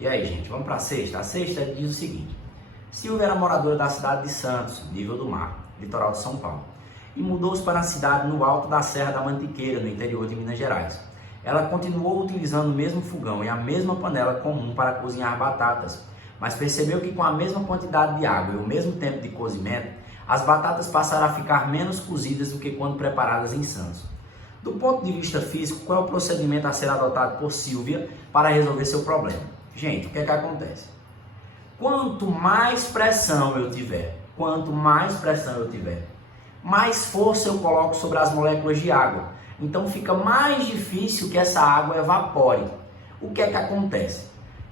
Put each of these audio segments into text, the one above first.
E aí, gente, vamos para a sexta? A sexta diz o seguinte: Silvia era moradora da cidade de Santos, nível do mar, litoral de São Paulo, e mudou-se para a cidade no alto da Serra da Mantiqueira, no interior de Minas Gerais. Ela continuou utilizando o mesmo fogão e a mesma panela comum para cozinhar batatas, mas percebeu que com a mesma quantidade de água e o mesmo tempo de cozimento, as batatas passaram a ficar menos cozidas do que quando preparadas em Santos. Do ponto de vista físico, qual é o procedimento a ser adotado por Silvia para resolver seu problema? Gente, o que é que acontece? Quanto mais pressão eu tiver, mais força eu coloco sobre as moléculas de água. Então fica mais difícil que essa água evapore. O que é que acontece?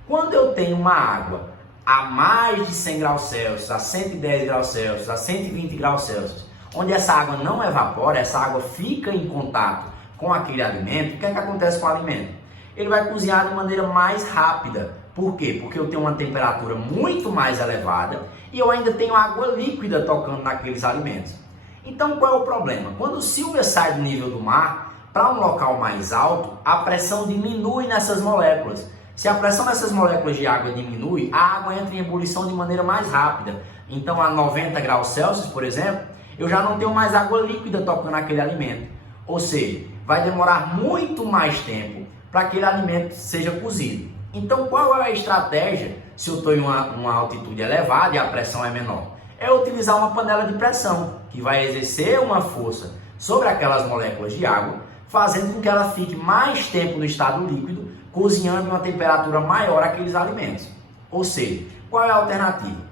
Quando eu tenho uma água a mais de 100 graus Celsius, a 110 graus Celsius, a 120 graus Celsius, onde essa água não evapora, essa água fica em contato com aquele alimento, o que é que acontece com o alimento? Ele vai cozinhar de maneira mais rápida. Por quê? Porque eu tenho uma temperatura muito mais elevada e eu ainda tenho água líquida tocando naqueles alimentos. Então qual é o problema? Quando Silvia sai do nível do mar para um local mais alto, a pressão diminui nessas moléculas. Se a pressão nessas moléculas de água diminui, a água entra em ebulição de maneira mais rápida. Então a 90 graus Celsius, por exemplo, eu já não tenho mais água líquida tocando naquele alimento. Ou seja, vai demorar muito mais tempo para aquele alimento seja cozido. Então qual é a estratégia se eu estou em uma altitude elevada e a pressão é menor? É utilizar uma panela de pressão, que vai exercer uma força sobre aquelas moléculas de água, fazendo com que ela fique mais tempo no estado líquido, cozinhando em uma temperatura maior aqueles alimentos. Ou seja, qual é a alternativa?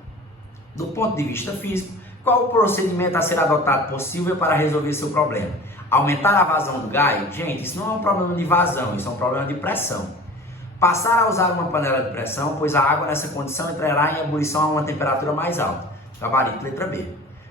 Do ponto de vista físico, qual o procedimento a ser adotado por Silvia para resolver seu problema? Aumentar a vazão do gás? Gente, isso não é um problema de vazão, isso é um problema de pressão. Passar a usar uma panela de pressão, pois a água nessa condição entrará em ebulição a uma temperatura mais alta. Gabarito, letra B.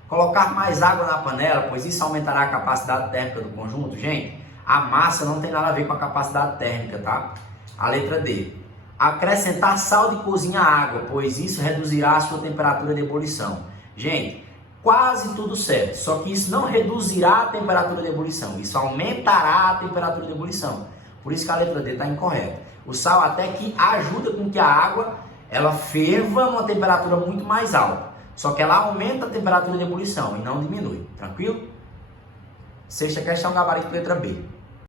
Colocar mais água na panela, pois isso aumentará a capacidade térmica do conjunto? Gente, a massa não tem nada a ver com a capacidade térmica, tá? A letra D. Acrescentar sal de cozinha à água, pois isso reduzirá a sua temperatura de ebulição. Gente, quase tudo certo, só que isso não reduzirá a temperatura de ebulição, isso aumentará a temperatura de ebulição. Por isso que a letra D está incorreta. O sal até que ajuda com que a água ela ferva numa temperatura muito mais alta, só que ela aumenta a temperatura de ebulição e não diminui, tranquilo? Sexta questão, gabarito, letra B.